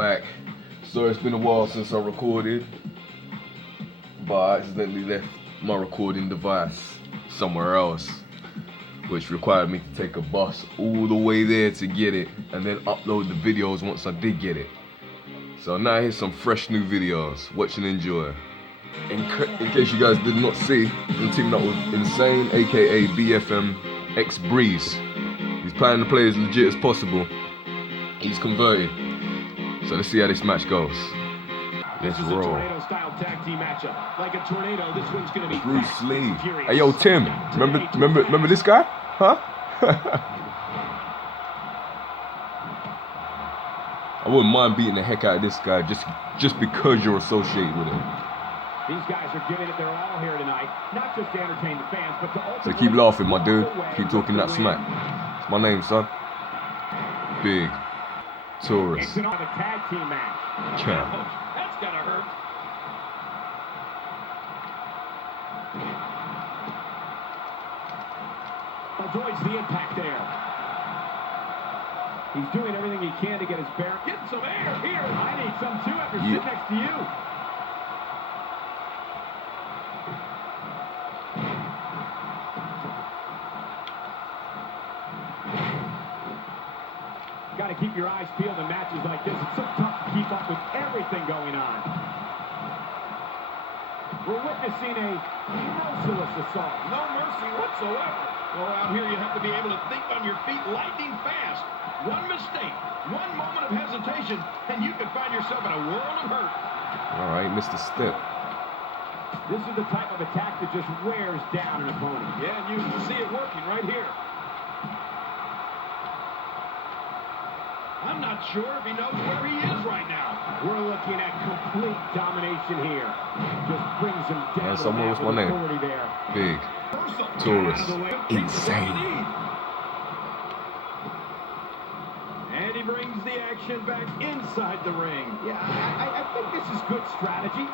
back. So it's been a while since I recorded, but I accidentally left my recording device somewhere else, which required me to take a bus all the way there to get it and then upload the videos once I did get it. So now here's some fresh new videos. Watch and enjoy. In case you guys did not see, I'm teaming up with llxInSaNExll, aka BFM X Breeze. He's planning to play as legit as possible. He's converted. So let's see how this match goes. Let's roll. Bruce Lee. Hey yo, Tim. Remember this guy? Huh? I wouldn't mind beating the heck out of this guy just because you're associated with him. These guys are giving it their all here tonight, not just to entertain the fans, but to So keep laughing, my dude. Keep talking that smack. It's my name, son. Big Taurus. It's another tag team match. Cam. That's gotta hurt. Avoids the impact there. He's doing everything he can to get his bear. Getting some air here. I need some too after sitting next to you. Got to keep your eyes peeled in matches like this. It's so tough to keep up with everything going on. We're witnessing a merciless assault. No mercy whatsoever. Well, out here you have to be able to think on your feet lightning fast. One mistake, one moment of hesitation, and you can find yourself in a world of hurt. All right, Mr. Step. This is the type of attack that just wears down an opponent. Yeah, and you see it working right here. I'm not sure if he knows where he is right now. We're looking at complete domination here. Just brings him down. Someone, what's my name? There. Big Taurus. Insane. And he brings the action back inside the ring. Yeah, I think this is good strategy.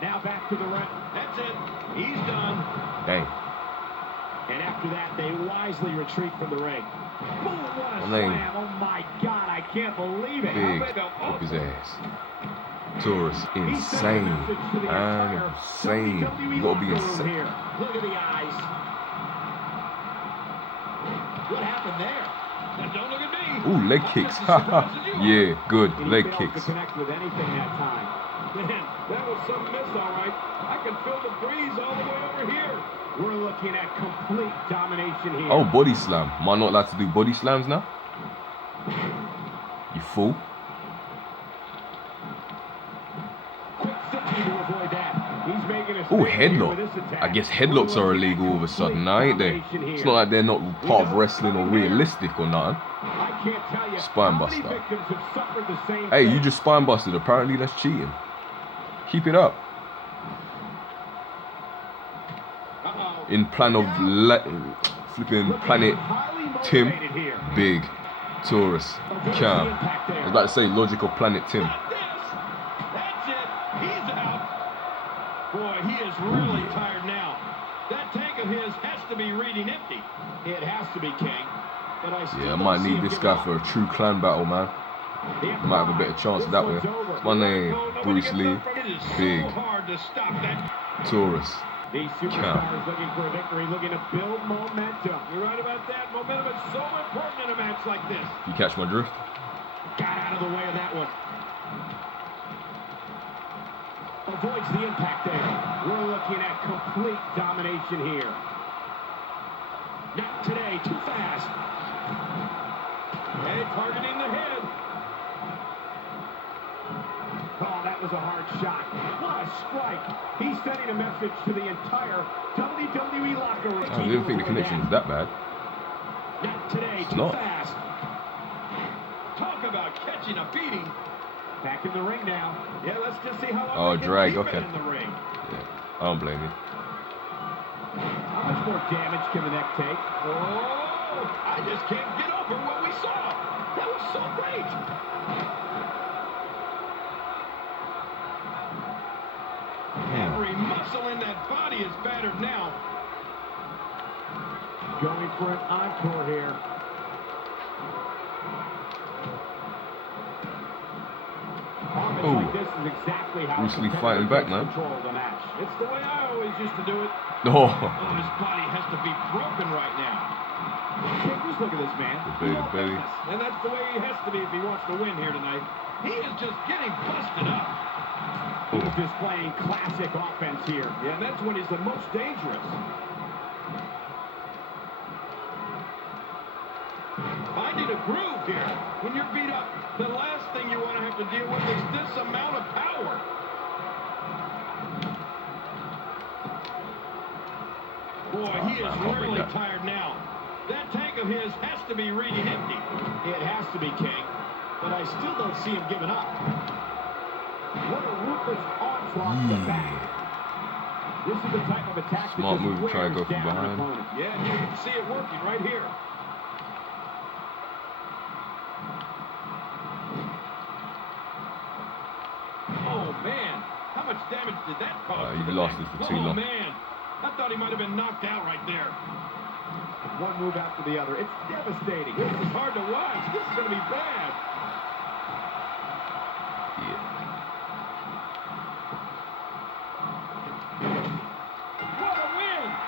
Now back to the ring. That's it. He's done. Dang. And after that, they wisely retreat from the ring. Boom, what a slam. Oh my God, I can't believe it. Big, whoop his ass. Taurus, insane. I'm insane. You gotta be insane. Here. Look at the eyes. What happened there? Now don't look at me. Ooh, leg kicks. Yeah, good. Leg kicks. Connect with anything that time. Man, that was some miss, all right. I can feel the breeze all the way over here. We're looking at complete domination here. Oh, body slam. Am I not allowed to do body slams now? You fool. Quick thinking to avoid that. He's making a Oh, headlock. I guess headlocks are illegal all of a sudden now, ain't they? It's not like they're not part of wrestling or realistic or nothing. I can't tell you Spine buster. victims have suffered the same Hey, you just spine busted. Apparently that's cheating. Keep it up. In plan of flipping planet Tim, Big Taurus Cam. I was about to say logical planet Tim. That's it. He's out. Boy, he is really tired now. That tank of his has to be reading empty. It has to be, King. But Yeah, I might need this guy for a true clan battle, man. Might have a better chance that way. My name, Bruce Lee, Big Taurus These superstars looking for a victory, looking to build momentum. You're right about that. Momentum is so important in a match like this. You catch my drift? Got out of the way of that one. Avoids the impact there. We're looking at complete domination here. Not today, too fast. And targeting the head. Oh, that was a hard shot. What a strike. He's sending a message to the entire WWE locker room. I didn't think the connection was that bad. Not today, It's too not. fast. Talk about catching a beating. Back in the ring now. Yeah, let's just see how long Oh, they can drag, keep okay. it in the ring. Yeah, I don't blame you. How much more damage can the neck take? Oh, I just can't get over what we saw. That was so great. Every muscle in that body is battered now. Going for an encore here. This is exactly how Bruce Lee fighting back, man. control the match. It's the way I always used to do it. Oh, His body has to be broken right now. Take a look at this man. the belly. And that's the way he has to be if he wants to win here tonight. He is just getting busted up. He's displaying classic offense here. Yeah, and that's when he's the most dangerous. Finding a groove here. When you're beat up, the last thing you want to have to deal with is this amount of power. Boy, he is really tired now. That tank of his has to be reading empty. It has to be, King. But I still don't see him giving up. What a ruthless onslaught to the back. This is the type of attack Smart that move to just try and go wears from down an behind. opponent. Yeah, and you can see it working right here. Oh, man. How much damage did that cause? You lost this for too long. Oh, man. I thought he might have been knocked out right there. One move after the other. It's devastating. This is hard to watch. This is going to be bad. Yeah.